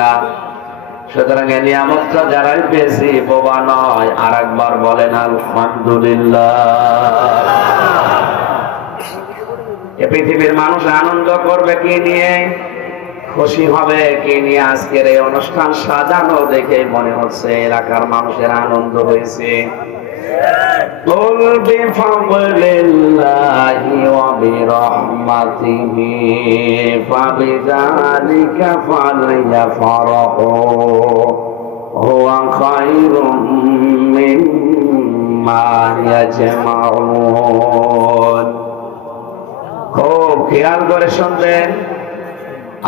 না। সুতরাং এই নিয়ামতটা যারাই পেয়েছি বোবা নয়। আর একবার বলেন আলহামদুলিল্লাহ। এ পৃথিবীর মানুষ আনন্দ করবে কি নিয়ে, খুশি হবে কি নিয়ে? আজকের এই অনুষ্ঠান সাজানো দেখে মনে হচ্ছে এলাকার মানুষের আনন্দ হয়েছে। قل بفضل الله وبرحمته فبذلك فليفرحوا هو خير مما يجمعون। খুব খেয়াল করে শুনবেন।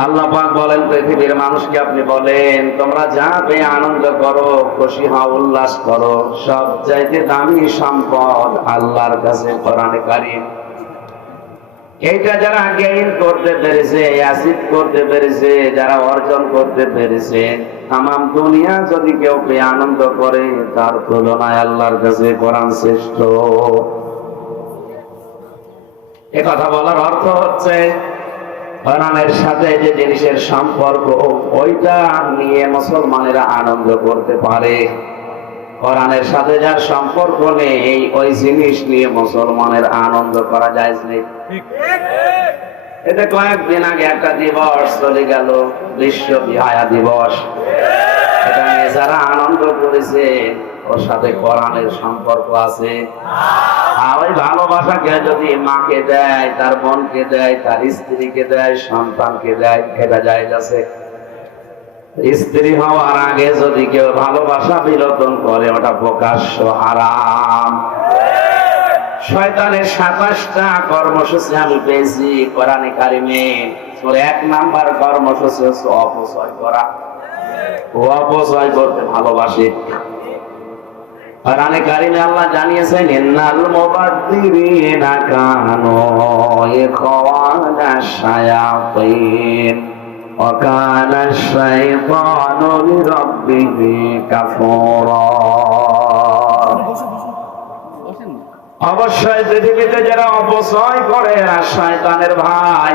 আল্লাহ পাক বলেন, পৃথিবীর মানুষকে আপনি বলেন তোমরা যা পেয়ে আনন্দ করো, খুশি হও, উল্লাস করো। সবচাইতে দামি সম্পদ আল্লাহর কাছে কোরআনে কারীম। এইটা যারা গেইন করতে পেরেছে, অ্যাচিভ করতে পেরেছে, যারা অর্জন করতে পেরেছে, তামাম দুনিয়া যদি কেউ পেয়ে আনন্দ করে, তার তুলনায় আল্লাহর কাছে কোরআন শ্রেষ্ঠ। এ কথা বলার অর্থ হচ্ছে কোরআনের সাথে যে জিনিসের সম্পর্ক, ওইটা নিয়ে মুসলমানেরা আনন্দ করতে পারে। কোরআনের সাথে যার সম্পর্ক নেই, ওই জিনিস নিয়ে মুসলমানের আনন্দ করা যায় না। এতে কয়েকদিন আগে একটা দিবস চলে গেল, বিশ্ব বিহায়া দিবস। এটা নিয়ে যারা আনন্দ করেছে, ওর সাথে কোরআনের সম্পর্ক আছে। ওই ভালোবাসাকে যদি মাকে দেয়, তার বোনকে দেয়, তার স্ত্রীকে দেয়, সন্তানকে দেয়, এটা জায়েজ আছে। স্ত্রী হওয়ার আগে যদি কেউ ভালোবাসা বিলোপন করে, ওটা প্রকাশ্য হারাম। শয়তানের 27টা কর্মসূচি আমি পেয়েছি কোরআনে কারিমে। ওর 1 নাম্বার কর্মসূচি হচ্ছে অপচয় করা। ও অপচয় করতে ভালোবাসে। কোরআনে কারিমে আল্লাহ জানিয়েছেন, ইন্নাল মুবাদ্দিরিনা কানু ইখওয়ানাশ শায়াতিন ওয়া কানাশ শাইতানু লিরাব্বিহি কাফুরা। অবশ্যই পৃথিবীতে যারা অপচয় করে আর শয়তানের ভাই।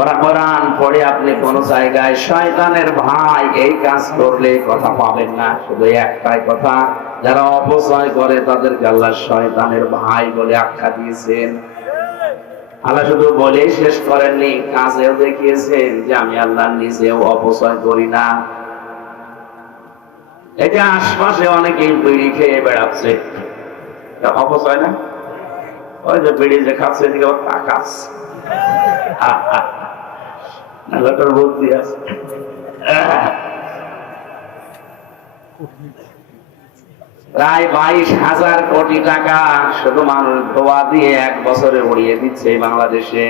ওরা কোরআন পড়ে আপনি কোন জায়গায় শয়তানের ভাই এই কাজ করলে কথা পাবেন না। শুধু একটাই কথা, যারা অপচয় করে তাদেরকে আল্লাহ শয়তানের ভাই বলে আখ্যা দিয়েছেন। আল্লাহ শুধু বলেই শেষ করেননি, কাজেও দেখিয়েছেন যে আমি আল্লাহ নিজেও অপচয় করি না। এই যে আশপাশে অনেকেই বিড়ি খেয়ে বেড়াচ্ছে, অপচয় না? ওই যে বিড়ি যে খাচ্ছে, এদিকে তাকাস লোকের বুদ্ধি আছে। প্রায় 22,000 কোটি টাকা শুধু মানুষ দোয়া দিয়ে 1 বছরে উড়িয়ে দিচ্ছে বাংলাদেশে।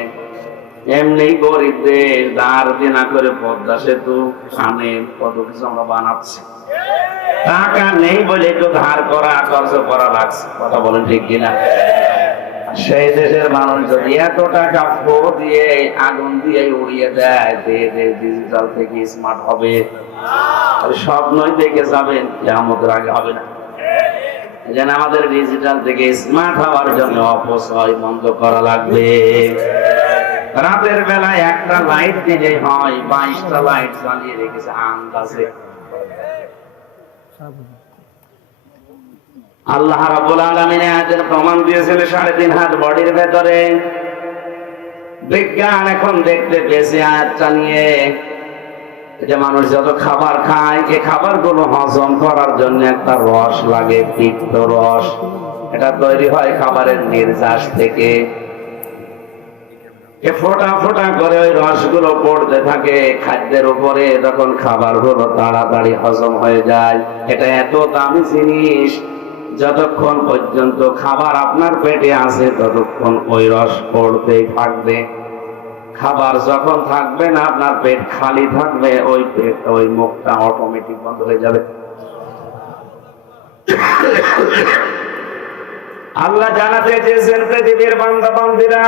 এমনি গরিবদের ধার দেনা করে পদ্মা সেতু, সামনে কত কিছু আমরা বানাচ্ছি। টাকা নেই বলে একটু ধার করা, খরচ করা লাগছে। কথা বলেন ঠিক কিনা? সেই দেশের মানুষ যদি এত টাকা ফো দিয়ে, আগুন দিয়ে উড়িয়ে দেয়, ডিজিটাল থেকে স্মার্ট হবে, স্বপ্নই দেখে যাবেন, কিয়ামতের আগে হবে না। যেন আমাদের ডিজিটাল থেকে স্মার্ট হওয়ার জন্য অপচয় বন্ধ করা লাগবে। রাতের বেলায় একটা লাইট দিলে হয়, 22টা লাইট জ্বালিয়ে রেখেছে আন্দাজে। আল্লাহ রাব্বুল আলামিন আয়াতের প্রমাণ দিয়েছেন 3.5 হাত বডির ভেতরে। বিজ্ঞান এখন দেখতে পেয়েছে আয়াতটা নিয়ে যে মানুষ যত খাবার খায়, এই খাবারগুলো হজম করার জন্য একটা রস লাগে, পিত্ত রস। এটা তৈরি হয় খাবারের নির্যাস থেকে। ফোঁটা ফোঁটা করে ওই রসগুলো পড়তে থাকে খাদ্যের উপরে, তখন খাবারগুলো তাড়াতাড়ি হজম হয়ে যায়। এটা এত দামি জিনিস, যতক্ষণ পর্যন্ত খাবার আপনার পেটে আছে ততক্ষণ ওই রস পড়তেই থাকবে। খাবার যখন থাকবে না, আপনার পেট খালি থাকবে, ওই পেট, ওই মুখটা অটোমেটিক বন্ধ হয়ে যাবে। আল্লাহ জানাতে চেয়েছেন, পৃথিবীর বান্দা বান্দীরা,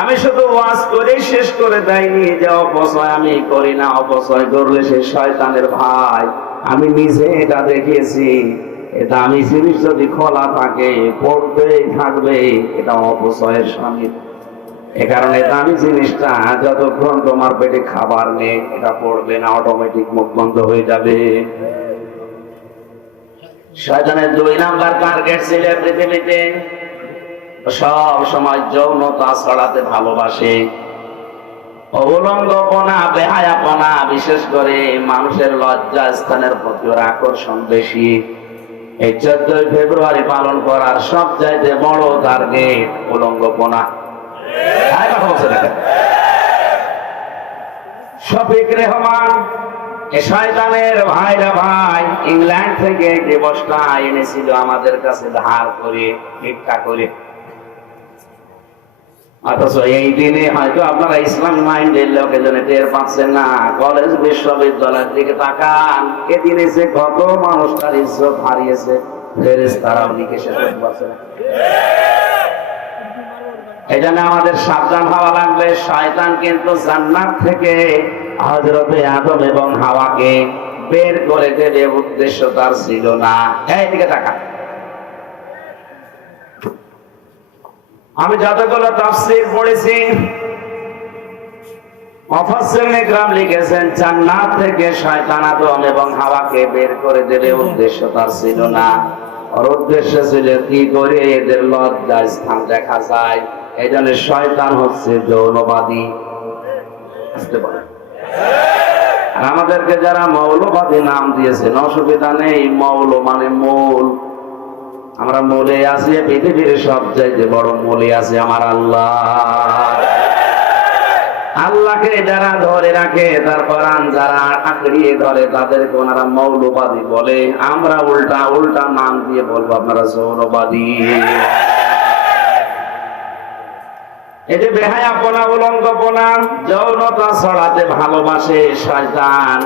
আমি শুধু ওয়াজ করে শেষ করে দেয়নি যে অপচয় আমি করি না। অপচয় করলে সে শয়তানের ভাই। আমি নিজে এটা দেখিয়েছি। এটা আমি জিনিস যদি খোলা থাকে, পড়তেই থাকবে, এটা অপচয়ের শামিল। এ কারণে দামি জিনিসটা যতক্ষণ তোমার পেটে খাবার নেই এটা পড়বে না, অটোমেটিক মুখ বন্ধ হয়ে যাবে। শয়তানের 2 নাম্বার টার্গেট ছিল পৃথিবীতে সব সময় যৌনতা ছড়াতে ভালোবাসে, অবলম্বনা, বেহায়াপনা, বিশেষ করে মানুষের লজ্জা স্থানের প্রতি ওর আকর্ষণ বেশি। এই 14 ফেব্রুয়ারি পালন করার সবচাইতে বড় টার্গেট উলঙ্গপনা। শফিক রেহমান শয়তানের ভাইরা ভাই ইংল্যান্ড থেকে দিবসটা এনেছিল আমাদের কাছে ধার করে, ভিক্ষা করে। অথচ এই দিনে হয়তো আপনারা ইসলাম মাইন্ডের লোকেজনে টের পাচ্ছেন না। কলেজ বিশ্ববিদ্যালয়ের দিকে তাকান, এদিনে যে কত মানুষ তার ইজ্জত হারিয়েছে, ফেরেশতারাও নিকেশে করতে পারছে না। এই জন্য আমাদের সাবধান হওয়া লাগবে। শয়তান কিন্তু জান্নাত থেকে হযরতে আদম এবং হাওয়াকে বের করে দেবে, উদ্দেশ্য তার ছিল না। এইদিকে তাকান, আমি যতগুলো তাফসীর পড়েছি, মুফাসসিরিন ইকরাম লিখেছেন জান্নাত থেকে শয়তান আদম এবং হাওয়াকে বের করে দেবে, উদ্দেশ্য তার ছিল না। ওর উদ্দেশ্য ছিল কি করে এদের লজ্জা স্থান দেখা যায়। এই জন্য শয়তান হচ্ছে যৌনবাদী। আর আমাদেরকে যারা মৌলবাদী নাম দিয়েছেন অসুবিধা নেই, মৌল মানে মূল। আমরা মূলে আছি, পৃথিবীর সবচাইতে বড় মূলে আছে আমার আল্লাহ। আল্লাহকে যারা ধরে রাখে, তার কোরআন যারা আঁকড়িয়ে ধরে, তাদেরকে ওনারা মৌলবাদী বলে। আমরা উল্টা উল্টা নাম দিয়ে বলবো আপনারা যৌনবাদী। এই যে বেহায়াপনা, উলঙ্গপনা, যৌনতা ছড়াতে ভালোবাসে শয়তান।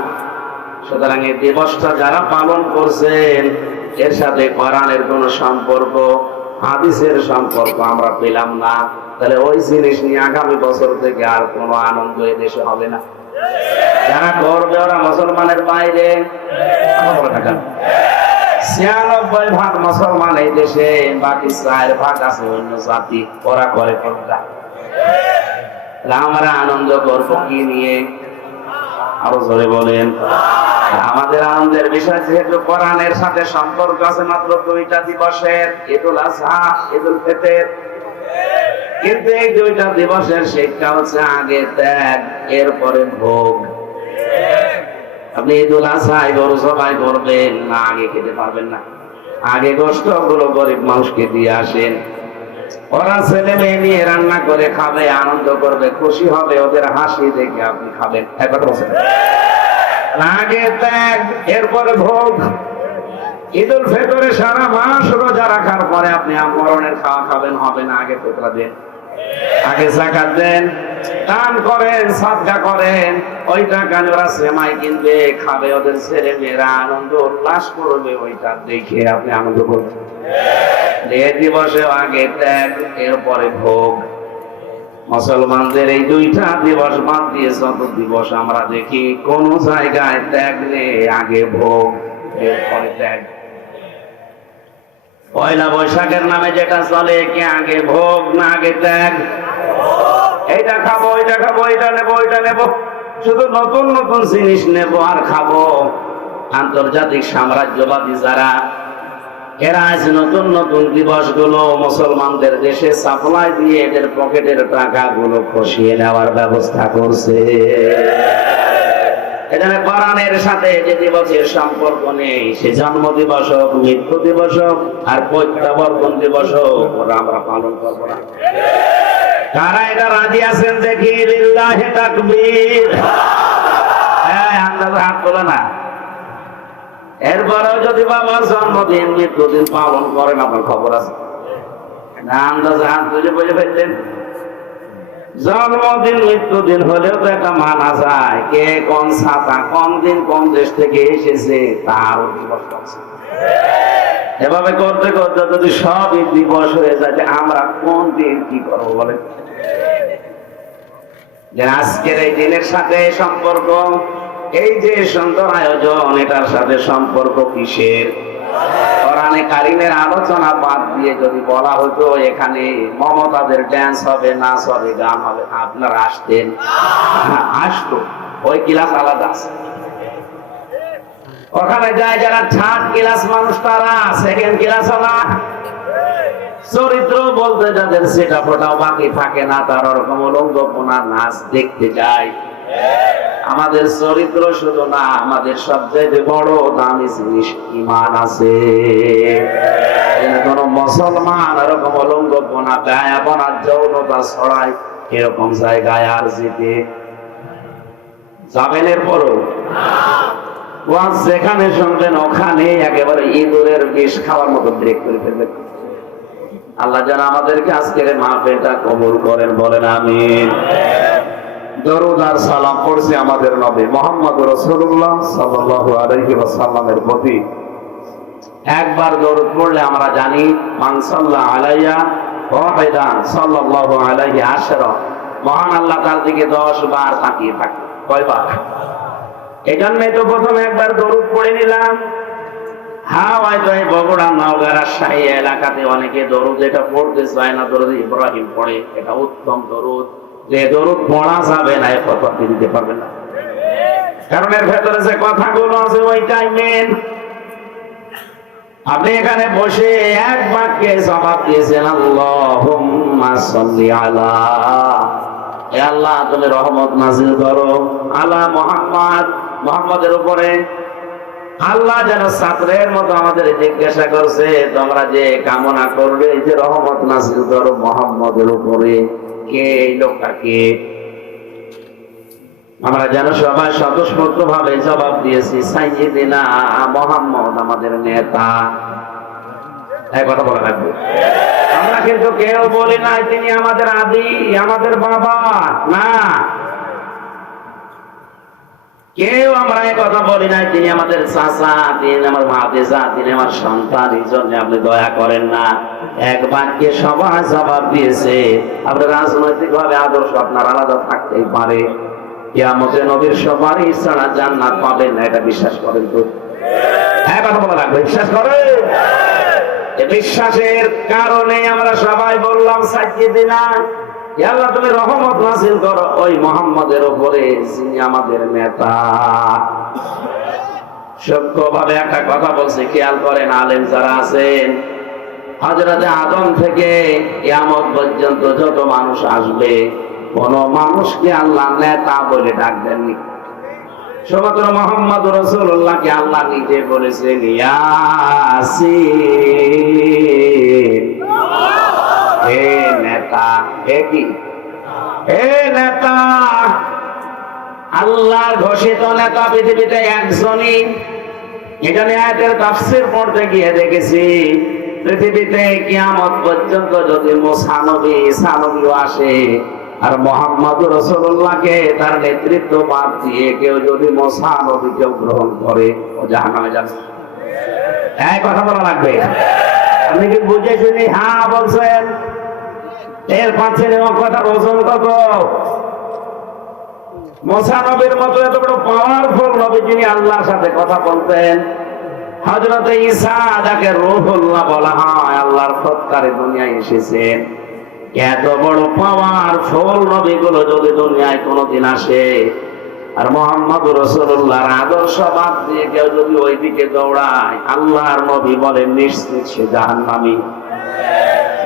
সুতরাং এই দিবসটা যারা পালন করছেন এর সাথে কোরআনের কোন সম্পর্ক, হাদিসের সম্পর্ক আমরা পেলাম না, তাহলে ওই জিনিস নিয়ে আগামী বছর থেকে আর কোনো আনন্দ এই দেশে হবে না। যারা করবে ওরা মুসলমানের বাইরে। 96% মুসলমান এই দেশে, বাকি 4% আছে অন্য জাতি, ওরা করে কোনটা। আমরা আনন্দ করবো কি নিয়ে? আরো জোরে বলেন। আমাদের আনন্দের বিষয় যেহেতু কোরআনের সাথে সম্পর্ক আছে মাত্র 2টা দিবসের, ঈদুল আযহা, ঈদুল ফিতর। কিন্তু এই 2টা দিবসের শিক্ষা হচ্ছে আগে ত্যাগ, এরপরে ভোগ। আপনি ঈদুল আযহায় গরু জবাই করবেন না, আগে খেতে পারবেন না। আগে গোশত গুলো গরিব মানুষকে দিয়ে আসেন, ওরা ছেলে মেয়ে নিয়ে রান্না করে খাবে, আনন্দ করবে, খুশি হবে, ওদের হাসি দেখে আপনি খাবেন। আগে ত্যাগ, এরপরে ভোগ। ঈদুল ফিতরে সারা মাস রোজা রাখার পরে আপনি মরণের খাওয়া খাবেন, হবে না। আগে ফিতরা দেন, আগে যাকাত দেন, দান করেন, সাদকা করেন। ওই টাকা ওরা সেমাই কিনবে, খাবে, ওদের ছেলে মেয়েরা আনন্দ উল্লাস করবে, ওইটা দেখে আপনি আনন্দ করবেন। এই দিবসে আগে ত্যাগ, এরপরে ভোগ। মুসলমানদের এই 2টা দিবস বাদ দিয়ে যত দিবস আমরা দেখি, কোন জায়গায় ত্যাগ নেই, আগে ভোগ এরপরে ত্যাগ। পয়লা বৈশাখের নামে যেটা চলে, কি আগে ভোগ না আগে ত্যাগ? এইটা খাবো, ওইটা খাবো, এইটা নেবো, ওইটা নেবো, শুধু নতুন নতুন জিনিস নেবো আর খাবো। আন্তর্জাতিক সাম্রাজ্যবাদী যারা, এরা আজ নতুন নতুন দিবস গুলো মুসলমানদের দেশে সাপ্লাই দিয়ে এদের পকেটের টাকা গুলো খসিয়ে নেওয়ার ব্যবস্থা করছে। এখানে কোরআনের সাথে যে দিবসের সম্পর্ক নেই, সে জন্ম দিবস হোক, মৃত্যু দিবস হোক, আর প্রত্যাবর্তন দিবস হোক, ওরা আমরা পালন করবো না। কারা এটা রাজি আছেন দেখি? লিল্লাহি তাকবীর। আন্দাজে হাত তোলে না। এরপরেও যদি বাবার জন্মদিন, মৃত্যুদিন পালন করেন, আপনার খবর আছে না? আন্দাজে হাত তুলে বলে ফেললেন। জন্মদিন, মৃত্যুদিন হলেও তো একটা মানা যায়। কে কোন ছাতা, কোন দিন কোন দেশ থেকে এসেছে তার দিবস আছে। এভাবে করতে করতে যদি সবই দিবস হয়ে যায়, আমরা কোন দিন কি করবো বলেন? আজকের এই দিনের সাথে সম্পর্ক, এই যে সুন্দর আয়োজন, এটার সাথে সম্পর্ক কিসের? কোরআনে কোরআনে কারিমের আলোচনা বাদ দিয়ে যদি বলা হতো এখানে মমতাদের ড্যান্স হবে, নাচ হবে, গান হবে, আপনারা আসতেন? আসতো। ওই ক্লাস আলাদা আছে। ওখানে যায় যারা থার্ড ক্লাস মানুষ, তারা সেকেন্ড ক্লাস না। চরিত্র বলতে যাদের সেটা ফোটাও বাকি থাকে না, তার ওরকম উলঙ্গপনা নাচ দেখতে যায়। আমাদের চরিত্র শুধু না, আমাদের সবচেয়ে বড় দামি জিনিস ঈমান আছে। কোন মুসলমান এরকম উলঙ্গপনা, ব্যয়াপনা, যৌনতা ছড়ায় এরকম জায়গায় আর যেতে যাবেন? এরপরও ওয়াজ যেখানে শুনবেন ওখানে একেবারে ইঁদুরের বিষ খাওয়ার মতো ব্রেক করে ফেলবেন। আল্লাহ যেন আমাদেরকে আজকের মাহফিলটা কবুল করেন, বলেন আমিন। দরুদ আর সালাম পড়ছি আমাদের নবী মুহাম্মদ রাসূলুল্লাহ সাল্লাল্লাহু আলাইহি ওয়াসাল্লামের প্রতি। একবার দরুদ পড়লে আমরা জানি মান সাল্লাল্লাহু আলাইয়া ওয়াহিদান সাল্লাল্লাহু আলাইহি আশরা, মহান আল্লাহ তার দিকে 10 বার তাকিয়ে থাকে। কয়বার? এজন্যই তো প্রথমে একবার দরুদ পড়ে নিলাম। হ্যাঁ, হয়তো এই বগুড়া, নওগাঁ, রাজশাহী এলাকাতে অনেকে দরুদ এটা পড়তে চায় না, দরুদ ইব্রাহিম পড়ে। এটা উত্তম দরুদ, যে দরুদ পড়া যাবে না এ কথা দিতে পারবে না, কারণ এর ভেতরে যে কথাগুলো আছে ওইটাই মেন। আপনি এখানে বসে এক বাক্যে জবাব দিয়েছেন আল্লাহুম্মা সাল্লি আলা, হে আল্লাহ তুমি রহমত নাযিল করো আলা মুহাম্মদ, মুহাম্মদের উপরে। আল্লাহ যেন ছাত্রের মতো আমাদের জিজ্ঞাসা করছে তোমরা যে কামনা করবে যে রহমত নাযিল করো মুহাম্মদের উপরে, কে এই লোকটা কে? আমরা যেন সবাই স্বতঃস্ফূর্ত ভাবে জবাব দিয়েছি সাইয়্যিদিনা মুহাম্মদ, আমাদের নেতা। এই কথা বলা লাগবে। আমরা কিন্তু কেউ বলি নাই তিনি আমাদের আদি, আমাদের বাবা, না। কেউ আমরা এই কথা বলি নাই তিনি আমাদের চাচা, তিনি আমার ভাতিজা, তিনি আমার সন্তান, এই জন্য আপনি দয়া করেন না। এক বাক্যে সবাই জবাব দিয়েছে। আপনার রাজনৈতিক ভাবে আদর্শ আপনার আলাদা থাকতেই পারে, কিয়ামতে নবীর সুপারিশ ছাড়া জান্নাত পাবেন না, এটা বিশ্বাস করেন তো? হ্যাঁ, কথা বলা লাগবে, বিশ্বাস করেন? বিশ্বাসের কারণে আমরা সবাই বললাম সাইয়্যিদিনা, ইয়া আল্লাহ তুমি রহমত নাযিল করো ওই মুহাম্মদের উপরে যিনি আমাদের নেতা। সত্যভাবে একটা কথা বলছি, খেয়াল করেন আলেম যারা আছেন, হযরতে আদম থেকে কিয়ামত পর্যন্ত যত মানুষ আসবে কোন মানুষকে আল্লাহ নেতা বলে ডাক দেননি। শুধুমাত্র মুহাম্মদ রাসূলুল্লাহকে আল্লাহ নিজে বলেছেন ইয়াসিন, হে নেতা। হে কি? হে নেতা। আল্লাহর ঘোষিত নেতা পৃথিবীতে একজনই। এখানে আয়াতের তাফসীর পড়তে গিয়ে দেখেছি পৃথিবীতে কিয়ামত পর্যন্ত যদি মুসা নবী, ঈসা নবীও আসে আর মুহাম্মদ রাসূলুল্লাহকে তার নেতৃত্ব বাদ দিয়ে কেউ যদি মুসা নবীকে গ্রহণ করে ও জাহান্নামে যাবে। এই কথা বলা লাগবে। আপনি কি বুঝে শুনি হ্যাঁ বলছেন? এর পাচ্ছেন এবং কথার ওজন কত? মুসা নবীর মতো এত বড় পাওয়ারফুল নবী যিনি আল্লাহর সাথে কথা বলতেন, হযরত ঈসা যাকে রূহুল্লাহ বলা হয়, আল্লাহর সৎকারে দুনিয়ায় এসেছেন, এত বড় পাওয়ারফুল নবীগুলো যদি দুনিয়ায় কোনোদিন আসে আর মুহাম্মদ রাসূলুল্লাহর আদর্শ বাদ দিয়ে কেউ যদি ওইদিকে দৌড়ায়, আল্লাহর নবী বলেন নিশ্চিত সে জাহান্নামী।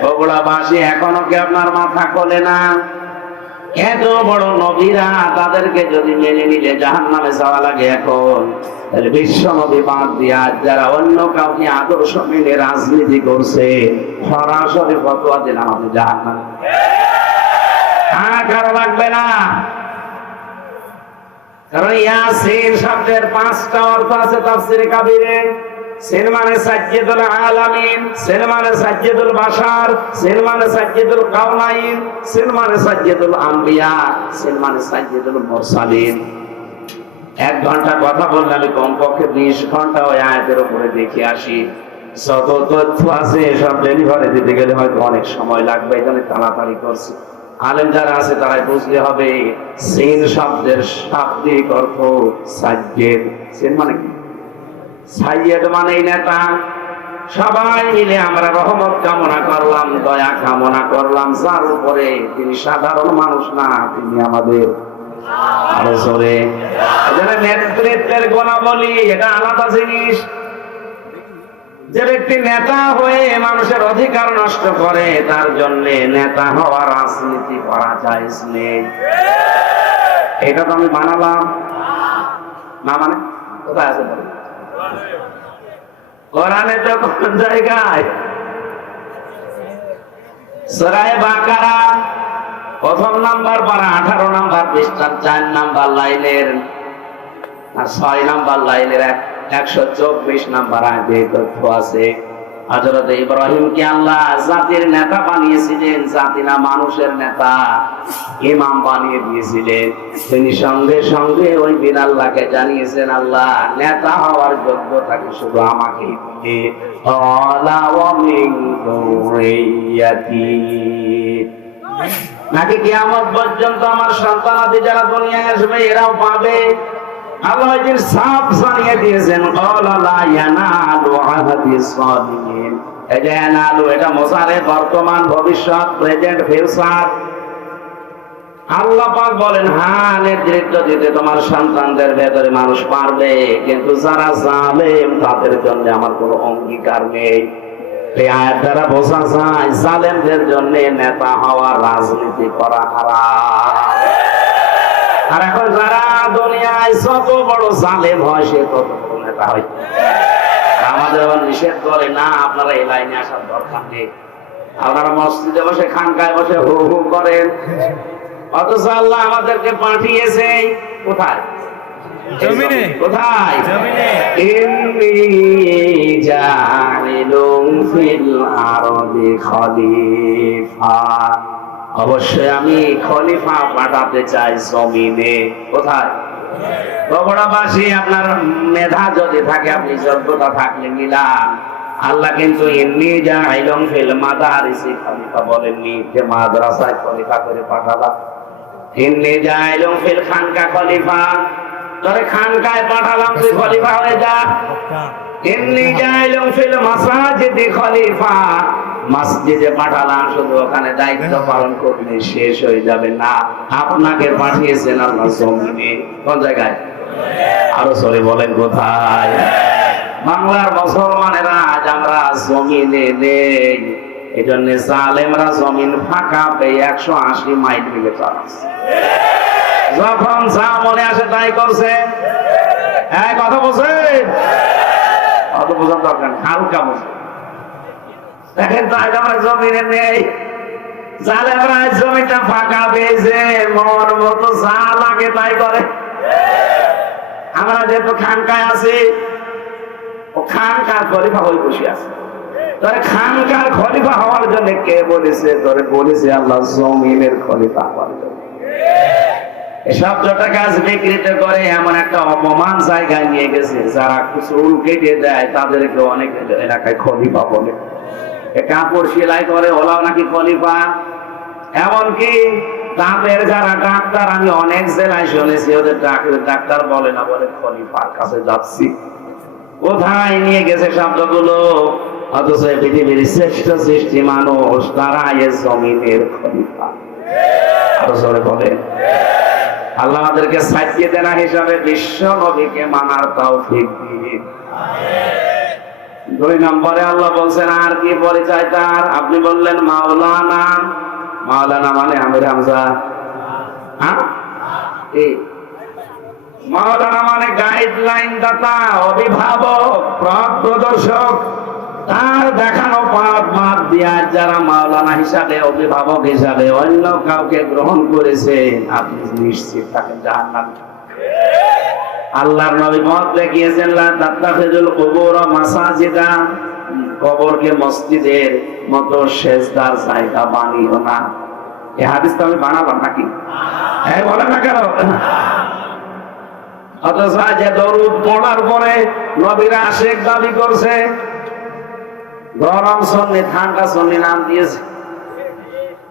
বগুড়াবাসী এখনো কি আপনার মাথা খোলে না? এত বড় নবীরা তাদেরকে যদি মেনে নিলে জাহান্নামে যাওয়া লাগে এখন, তাহলে বিশ্ব নবী বাদ দিয়া যারা অন্য কাউকে আদর্শ মেনে রাজনীতি করছে সরাসরি ফতোয়া দিলাম আপনি জাহান্নামে। কারো লাগবে না, কারণ ইয়াসিন শব্দের 5টা অর্থ আছে তাফসীরে কাবীরে। সিন মানে সাজ্জিদুল আলামিন, সিন মানে সাজ্জিদুল বাশার, সিন মানে সাজ্জিদুল কাউনাইন, সিন মানে সাজ্জিদুল আম্বিয়া, সিন মানে সাজ্জিদুল মুরসালিন। 1 ঘন্টা কথা বললে আমি কমপক্ষে 20 ঘন্টা ওই আয়াতের উপরে দেখে আসি। যত তথ্য আছে সব ডেলিভারি দিতে গেলে হয়তো অনেক সময় লাগবে, এই জন্য তাড়াতাড়ি করছি। আলেম যারা আছে তারাই বুঝতে হবে সিন শব্দের শাব্দিক অর্থ সাজ্জিদ। সিন মানে কি? সাইয়্যিদ মানে নেতা, সবাই মিলে আমরা রহমত কামনা করলাম, দয়া কামনা করলাম যার উপরে তিনি সাধারণ মানুষ না, তিনি আমাদের আরো জোরে নেতৃত্বের গুণাবলী, এটা আলাদা জিনিস। যে ব্যক্তি নেতা হয়ে মানুষের অধিকার নষ্ট করে তার জন্য নেতা হওয়া রাজনীতি করা জায়েজ নেই। এটা তো আমি বানালাম না, মানে কোথায় আছে কোরআনে? তো কোন জায়গায়? সূরা বাকারা প্রথম নাম্বার পারা 18 নাম্বার পৃষ্ঠার 4 নাম্বার লাইনের আর 6 নাম্বার লাইনের 124 নাম্বার আয়াতে তথ্য আছে। হযরত ইব্রাহিমকে আল্লাহ জাতির নেতা বানিয়েছিলেন, জাতি না মানুষের নেতা, ইমাম বানিয়ে দিয়েছিলেন। তিনি সঙ্গে সঙ্গে ওই দিন আল্লাহকে জানিয়েছেন, আল্লাহ নেতা হওয়ার যোগ্যতাকে শুধু আমাকে দিয়ে নাকি কিয়ামত পর্যন্ত আমার সন্তানাদি যারা দুনিয়ায় আসবে এরাও পাবে। আল্লাহ যে সাফ জানিয়ে দিয়েছেন, ক্বালা লা ইয়ানালু আহাদিস সালিহিন। এই যে ইয়ানালু, এটা মুসারে বর্তমান, ভবিষ্যৎ, প্রেজেন্ট, ফিউচার। আল্লাহ পাক বলেন, হ্যাঁ নেতৃত্ব দিতে তোমার সন্তানদের ভেতরে মানুষ পারবে, কিন্তু যারা জালেম তাদের জন্য আমার কোনো অঙ্গীকার নেই। এই আয়াত দ্বারা বোঝা যায় জালেমদের জন্য নেতা হওয়া, রাজনীতি করা হারাম। আর এখন যারা দুনিয়ায় যত বড় জালেম হয় সে তত বড় নেতা হয়। আমাদের নিষেধ করে না, আপনারা এই লাইনে আসার দরকার নেই। আপনারা মসজিদে বসে, খানকায় বসে হু হু করেন, অথচ আল্লাহ আমাদেরকে পাঠিয়েছে কোথায়? জমিনে। কোথায়? জমিনে। ইন্নী জাইলুন ফিল আরদি খলিফা। অবশ্যই আমি খলিফা পাঠাতে চাই জমিনে। কোথায়? বগুড়াবাসী, আপনার মেধা যদি থাকে, আপনি যোগ্যতা থাকলে মিলান। আল্লাহ কিন্তু ইন্নী জাইলুন ফিল মাদারিসি খলিফা বলেননি যে মাদ্রাসায় খলিফা করে পাঠালাম। ইন্নী জাইলুন ফিল খানকা খলিফা, তোরে খানকায় পাঠালাম, তুই খলিফা হয়ে যা। ইন্নী জাইলুন ফিল মাসাজিদি খলিফা, মসজিদে পাঠালাম, শুধু ওখানে দায়িত্ব পালন করলে শেষ হয়ে যাবে না, আপনাকে পাঠিয়েছেন আল্লাহ জমিনে। কোন জায়গায়? আরো সরে বলেন কোথায়? বাংলার মুসলমানেরা আজ আমরা জমিনে নেই, এই জন্য জালেমরা জমিন ফাঁকা পেয়ে 180 মাইল দিকে চালাচ্ছে। যখন যা মনে আসে তাই করছে। হ্যাঁ, কথা বলছে, অত বোঝার দরকার, হালকা বলছে। দেখেন তো আজ আমরা জমিনে নেই, জালেমরা জমিটা ফাঁকা পেয়েছে, মন মতো যা লাগে তাই করে। আমরা যেহেতু খানকায় আছি, ও খানকার খলিফা হয়ে বসে আছে। তোরে খানকার খলিফা হওয়ার জন্য কে বলেছে? তোরে বলেছে আল্লাহ জমিনের খলিফা হওয়ার জন্য। এসব জটা গাছ বিকৃত করে এমন একটা অপমান জায়গায় নিয়ে গেছে, যারা চুল কেটে দেয় তাদেরকে অনেক এলাকায় খলিফা বলে। কাপড় সেলাই করে ওলাও নাকি খলিফা। এমনকি দাঁতের যারা ডাক্তার, আমি অনেক জেলায় শুনেছি, ওদের ডাক্তার বলে না, বলে খলিফার কাছে যাচ্ছি। কোথায় নিয়ে গেছে শব্দগুলো? অথচ পৃথিবীর শ্রেষ্ঠ সৃষ্টি মানুষ, তারা এ জমিনের খলিফা। আরো জোরে বলে। আল্লাহ আমাদেরকে সাজিয়ে দেনা হিসাবে বিশ্ব নবীকে মানার তৌফিক দিন। 2 নম্বরে আল্লাহ বলছেন, আর কি পরিচয় তার? আপনি বললেন মাওলানা। মাওলানা মানে আমির হামজা। হ্যাঁ, মাওলানা মানে গাইডলাইন দাতা, অভিভাবক, পথ প্রদর্শক। তার দেখানো পথ বাদ দিয়া যারা মাওলানা হিসাবে, অভিভাবক হিসাবে অন্য কাউকে গ্রহণ করেছে, আপনি নিশ্চিত তাকে জাহান্নামে। আল্লাহর নবী মত দেখিয়েছেন, লা তাত্তাখিযুল কুবুর মাসাজিদা, কবরকে মসজিদের মতো সেজদার জায়গা বানিও না। এই হাদিস তো আমি বানালাম নাকি? হ্যাঁ, বলে না কেন? অথচ যে দরুদ পড়ার পরে নবীরা আশিক দাবি করছে, গরম সন্নি, ঠান্ডা সন্নি নাম দিয়েছে।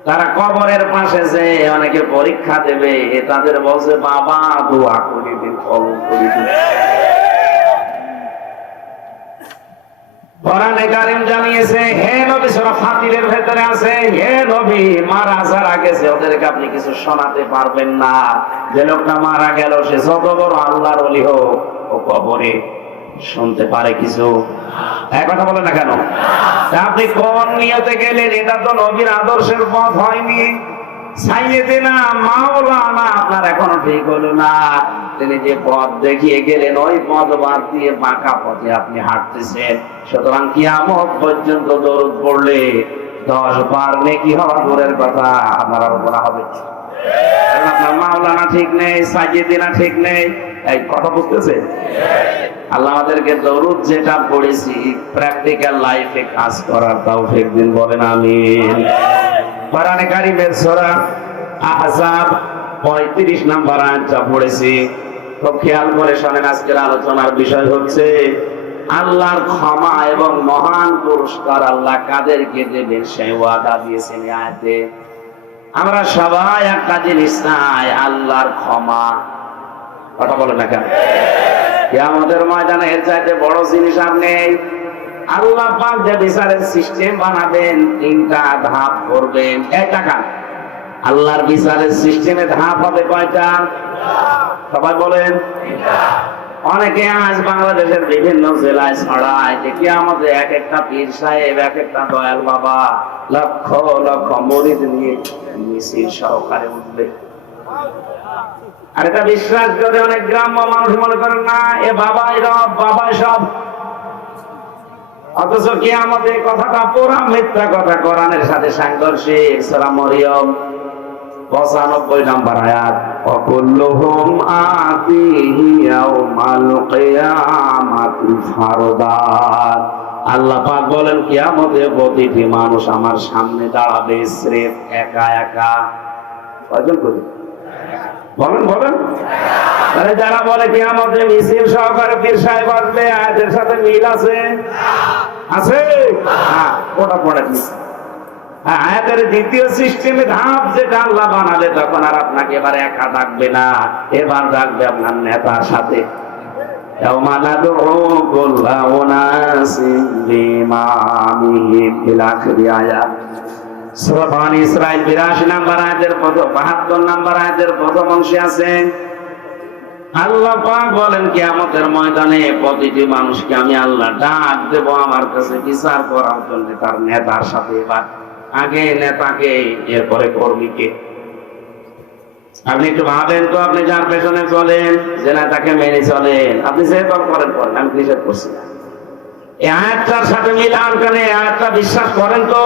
তারা কবরের পাশে যে অনেকে পরীক্ষা দেবে, তাদের বলছে বাবা দোয়া করে দিন, কবর করে দিন। কোরআনে কারীম জানিয়েছে, হে নবী, সূরা ফাতিরের ভেতরে আছে, হে নবী, মারা যারা গেছে ওদেরকে আপনি কিছু শোনাতে পারবেন না। যে লোকটা মারা গেল সে যত বড় আল্লাহর ওলি হোক, ও কবরে শুনতে পারে কিছু? এক কথা বলে না কেন? আপনি কোন নিয়তে গেলেন? এটা তো নবীর আদর্শের পথ হয়নি। সাইয়েদেনা মাওলানা আপনার এখনো ঠিক হলো না। তিনি যে পথ দেখিয়ে গেলেন ওই পথ বাদ দিয়ে বাঁকা পথে আপনি হাঁটতেছেন। সুতরাং কিয়ামত পর্যন্ত দরুদ পড়লে 10 বার নেকি হওয়া দূরের কথা, আপনার আরো বলা হবে। কারণ আপনার মাওলানা ঠিক নেই, সাইয়েদেনা ঠিক নেই। এই কথা বুঝতেছে? আল্লাহ আমাদেরকে দরুদ যেটা পড়েছি প্র্যাকটিক্যাল লাইফে কাজ করার তৌফিক দিন, বলেন আমিন। কোরআনে কারীমের সূরা আহজাব 35 নম্বর আয়াতটা পড়েছি, খুব খেয়াল করে শুনেন। আজকের আলোচনার বিষয় হচ্ছে আল্লাহর ক্ষমা এবং মহান পুরস্কার আল্লাহ কাদেরকে দেবেন সেই ওয়াদা দিয়েছেন এই আয়াতে। আমরা সবাই একটা জিনিস চাই, আল্লাহর ক্ষমা। কথা বলে না কেন? কিয়ামতের ময়দানে এর চাইতে বড় জিনিস আর নেই। আল্লাহ পাক যে বিচারের সিস্টেম বানাবেন, 3টা ধাপ করবেন। এই টাকা আল্লাহর বিচারের সিস্টেমে ধাপ হবে কয়টা? সবাই বলেন। অনেকে আজ বাংলাদেশের বিভিন্ন জেলায় ছড়ায় দেখি আমাদের এক একটা পীর সাহেব, এক একটা দয়াল বাবা লক্ষ লক্ষ মুরিদ নিয়ে মিছিল সহকারে উঠবে। আর এটা বিশ্বাস করে অনেক গ্রাম্য মানুষ মনে করেন না, এ বাবাই রব, বাবাই সব। অথচ কিয়ামতে কথাটা পুরা মিথ্যা কথা, কোরআনের সাথে সাংঘর্ষিক। সূরা মরিয়ম 95 নম্বর আয়াত, ওয়াকুল্লুহুম আতিহি ইয়াউমাল কিয়ামাতি ফারদা। আল্লাহ পাক বলেন কিয়ামতে প্রতিটি মানুষ আমার সামনে দাঁড়াবে স্রেফ একা একা। কয়জন করে বলেন বলেন? তাহলে যারা বলে কিয়ামতে মিছিল সহকারে পীর সাহেব আসবে, আয়াতের সাথে মিল আছে? আছে? হ্যাঁ, ওটা পড়ে দিচ্ছে। আয়াতের দ্বিতীয় সিস্টেমে ধাপ যেটা আল্লাহ বানাবে, তখন আর আপনাকে এবার একা ডাকবে না, এবার ডাকবে আপনার নেতার সাথে। ইয়াউমা নাদউ কুল্লা উনাসিন বিইমামিহিম ইলা আখির আয়াত। সূরা বানী ইসরাঈল 82 নম্বর আয়াতের 72 নম্বর আয়াতের প্রথম অংশে আছে আল্লাহ পাক বলেন কিয়ামতের ময়দানে প্রতিটি মানুষকে আমি আল্লাহ ডাক দেব আমার কাছে বিচার করার জন্য তার নেতার সাথে। এবার আগে নেতাকে, এরপরে কর্মীকে। আপনি একটু ভাবেন তো, আপনি যার পেছনে চলেন, যে নেতাকে মেনে চলেন, আপনি যে দল করেন করেন, আমি নিষেধ করছি না। এই আয়াতটার সাথে মিলান কেন? আয়াতটা বিশ্বাস করেন তো?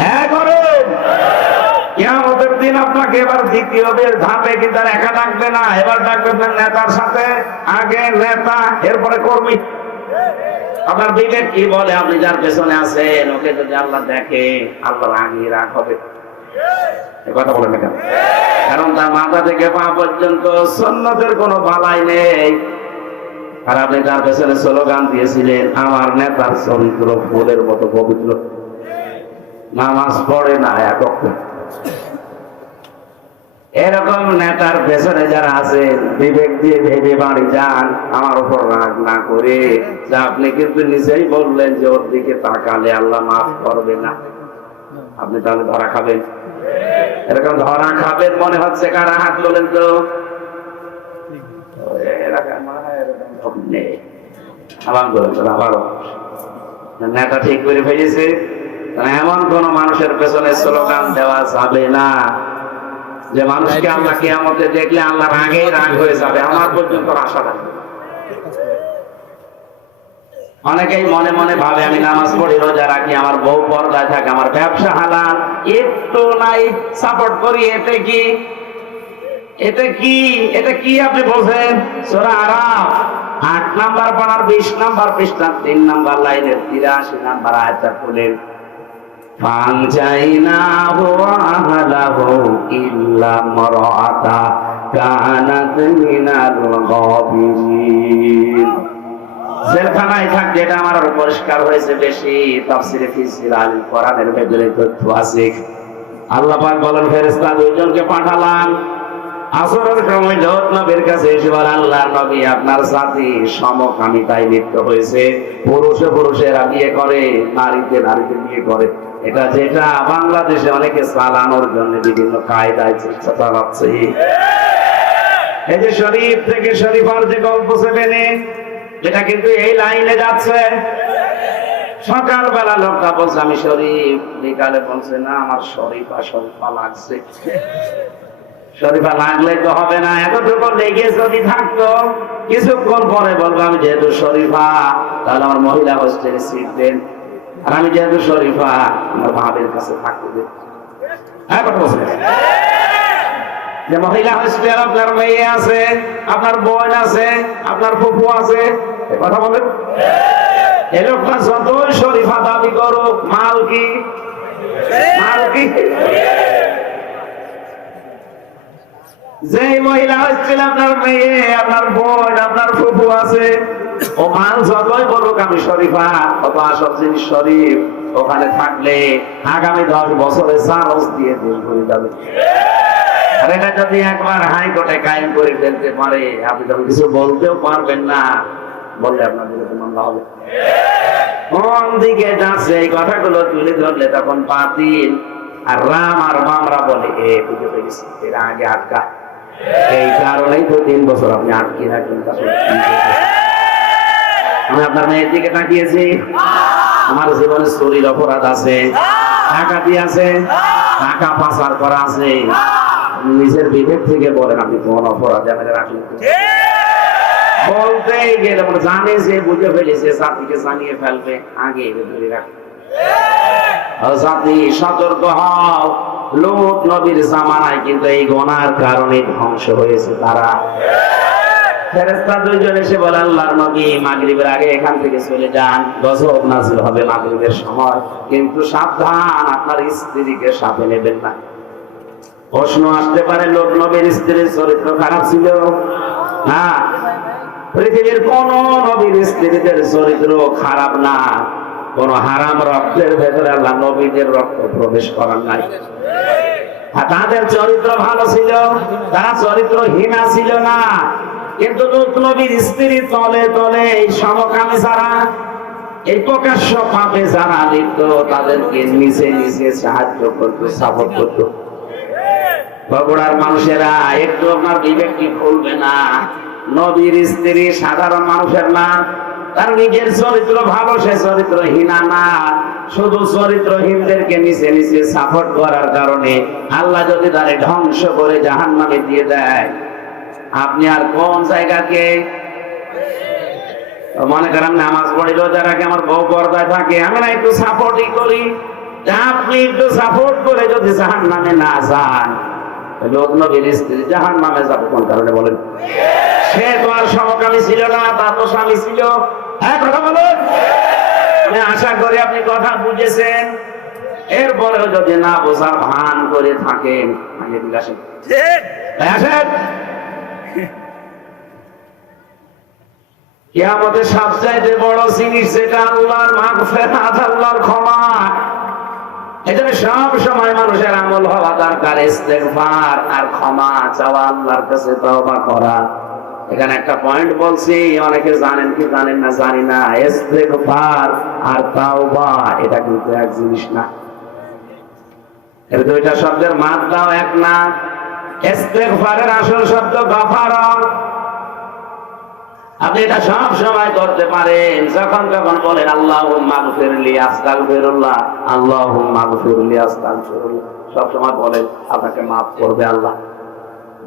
হ্যাঁ করেন। কিয়ামতের দিন আপনাকে এবার দ্বিতীয় ধাপে কিন্তু আর একা ডাকবে না, এবার ডাকবে আপনার নেতার সাথে। আগে নেতা, এরপরে কর্মী। আপনার বিবেক কি বলে? আপনি যার পেছনে আছেন ওকে যদি আল্লাহ দেখে, আল্লাহ রাগি রাগ হবে। কথা বলেন না কেন? কারণ তার মাথা থেকে পা পর্যন্ত সুন্নতের কোনো বালাই নেই। আর আপনি যার পেছনে স্লোগান দিয়েছিলেন, আমার নেতার চরিত্র ফুলের মতো পবিত্র, নামাজ পড়ে না একক, এরকম নেতার পেছনে যারা আছেন, বিবেক দিয়ে ভেবে বাড়ি যান, আমার উপর রাগ না করে। যা আপনি কিন্তু নিজেই বললেন যে ওর দিকে তাকালে আল্লাহ মাফ করবে না, আপনি তাহলে ধরা খাবেন। এরকম ধরা খাবেন মনে হচ্ছে কারা? হাত বলেন তো। নেতা ঠিক করে ফেলেছে, এমন কোন মানুষের পেছনে স্লোগান দেওয়া যাবে না যে মানুষকে আল্লাহ কিয়ামতে দেখলে আল্লাহর আগেই রাগ হয়ে যাবে। আমার পর্যন্ত আশা রাখবে। অনেকেই মনে মনে ভাবে আমি নামাজ পড়ি, রোজা রাখি, আমার বউ পর্দায় থাকে, আমার ব্যবসা হালাল, একটু নাই সাপোর্ট করি, এতে কি? এটা কি? এটা কি আপনি বলছেন? সূরা আরাফ 8 নাম্বার পারার 20 নাম্বার পৃষ্ঠা 3 নাম্বার লাইনের 83 নাম্বার আয়াতটা খুলেন। ফানজাইনাহু ওয়া আহলাহু ইল্লা মারআতা কানাত মিনাল গাবিরিন। জেলখানায় থাকতে এটা আমার আরো পরিষ্কার হয়েছে বেশি। তাফসীরে ফিসিল আল কোরআনের ভেতরে তথ্য আছে। আল্লাহ পাক বলেন ফেরেশতা দুইজনকে পাঠালাম, আসরের সময় লোক নবীর কাছে এসে বলে, আল্লাহর নবী, আপনার সাথী সমকামিতায় লিপ্ত হয়েছে। পুরুষে পুরুষেরা বিয়ে করে, নারীতে নারীতে বিয়ে করে। এটা যেটা বাংলাদেশে অনেকে চালানোর জন্য বিভিন্ন কায়দায় চেষ্টা চালাচ্ছে। এই যে শরীফ থেকে শরীফার যে গল্প সেভেনে, এটা কিন্তু এই লাইনে যাচ্ছে। সকালবেলা লোকটা বলছে আমি শরীফ, বিকালে বলছে না আমার শরীফা শরীফা লাগছে। শরীফা লাগলে তো হবে না, এতটুকু লেগে যদি থাকতো কিছুক্ষণ পরে বলবো আমি যেহেতু শরীফা তাহলে আমার মহিলা হোস্টেলে সিট দেন, আর আমি যেহেতু শরীফা আমার ভাবের কাছে থাকতে দেন। যে মহিলা হোস্টেল আপনার মেয়ে আছে, আপনার বোন আছে, আপনার ফুফু আছে, কথা বলেন। এই লোকটা যতই শরীফা দাবি করুক, মাল কি মাল কি? যে মহিলা হচ্ছিল আপনার মেয়ে, আপনার বোন, আপনার ফুফু আছে, ও মাল যতই বলুক আমি শরীফা, কত আসল জিনিস শরীফ, ওখানে থাকলে আগামী 10 বছরে চারজ দিয়ে ভুল করে যাবে। আর এটা যদি একবার হাইকোর্টে কায়েম করে ফেলতে পারে, আপনি তখন কিছু বলতেও পারবেন না, বললে আপনার বিরুদ্ধে মামলা হবে। কোন দিকে যাচ্ছে এই কথাগুলো তুলে ধরলে তখন বাতিল আর রাম আর মামরা বলে এ বুঝে পেরেছি, এরা আগে আটকা। এই কারণেই তো 3 বছর আপনি আটকে রাখেন। আমি আপনার মেয়ের দিকে তাকিয়েছি, আমার জীবনে চুরির অপরাধ আছে, ডাকাতি আছে, টাকা পাচার করা আছে। নিজের বিবেক থেকে বলেন আপনি কোন অপরাধে আমাকে রাখলেন? বলতে গেলে জানে যে বুঝে ফেলেছে, জাতিকে জানিয়ে ফেলবে, আগে ধরে রাখবে। জাতি সতর্ক হও, লূত নবীর জামানায় কিন্তু এই গুনার কারণে ধ্বংস হয়েছে তারা। ফেরেশতা দুইজন এসে বলে আল্লাহর নবী মাগরিবের আগে এখান থেকে চলে যান, গজব নাযিল হবে মাগরিবের সময়, কিন্তু সাবধান আপনার স্ত্রীকে সাথে নেবেন না। প্রশ্ন আসতে পারে লোক নবীর স্ত্রীর চরিত্র খারাপ ছিল না? পৃথিবীর কোন নবীর স্ত্রীদের চরিত্র খারাপ না। কোন হারাম রক্তের ভেতরে আল্লাহ নবীদের রক্ত প্রবেশ করার নাই। তাদের চরিত্র ভালো ছিল, তারা চরিত্রহীনা ছিল না। কিন্তু লোক নবীর স্ত্রী তলে তলে এই সমকামী যারা, এই প্রকাশ্য পাপে যারা লিপ্ত, তাদেরকে নিচে নিচে সাহায্য করতো, সাপোর্ট করতো। বগুড়ার মানুষেরা একটু আপনার বিবেকটি খুলবে না। নবীর স্ত্রী সাধারণ মানুষের না, তার নিজের চরিত্র ভালো, সে চরিত্রহীনা না। শুধু চরিত্রহীনদেরকে নিচে নিচে সাপোর্ট করার কারণে আল্লাহ যদি তারে ধ্বংস করে জাহান্নামে দিয়ে দেয়, আপনি আর কোন জায়গাকে মনে করেন? নামাজ পড়ি, রোজা রাখি, আমার বউ পর্দায় থাকে, আমি না একটু সাপোর্টই করি। আপনি একটু সাপোর্ট করে যদি জাহান্নামে না যান, লোক নবীর স্ত্রী জাহান্নামে যাবে কোন কারণে বলেন? সে তো আর সমকামী ছিল না, তা তো স্বামী ছিল। কথা বলুন। আমি আশা করি আপনি কথা বুঝেছেন। এরপরেও যদি না বোঝার ভান করে থাকেন, আগে আসেন, আসেন। কিয়ামতের সবচাইতে বড় জিনিস যেটা আল্লাহর মাগফিরাত, আল্লাহর ক্ষমা। এজন্য সব সময় মানুষের আমল হওয়া দরকার ইস্তেগফার আর ক্ষমা চাওয়া, আল্লাহর কাছে তওবা করা। এখানে একটা পয়েন্ট বলছি, অনেকে জানেন কি জানেন না জানি না, ইস্তেগফার আর তাওবা এটা কিন্তু এক জিনিস না। এর দুইটা শব্দের মাত্রাও এক না। ইস্তেগফারের আসল শব্দ গাফারা। আপনি এটা সব সময় করতে পারেন, যখন তখন বলেন আল্লাহুম্মা গফিরলি আস্তাগফিরুল্লাহ, আল্লাহুম্মা গফিরলি আস্তাগফিরুল্লাহ, সব সময় বলেন, আপনাকে মাফ করবে আল্লাহ।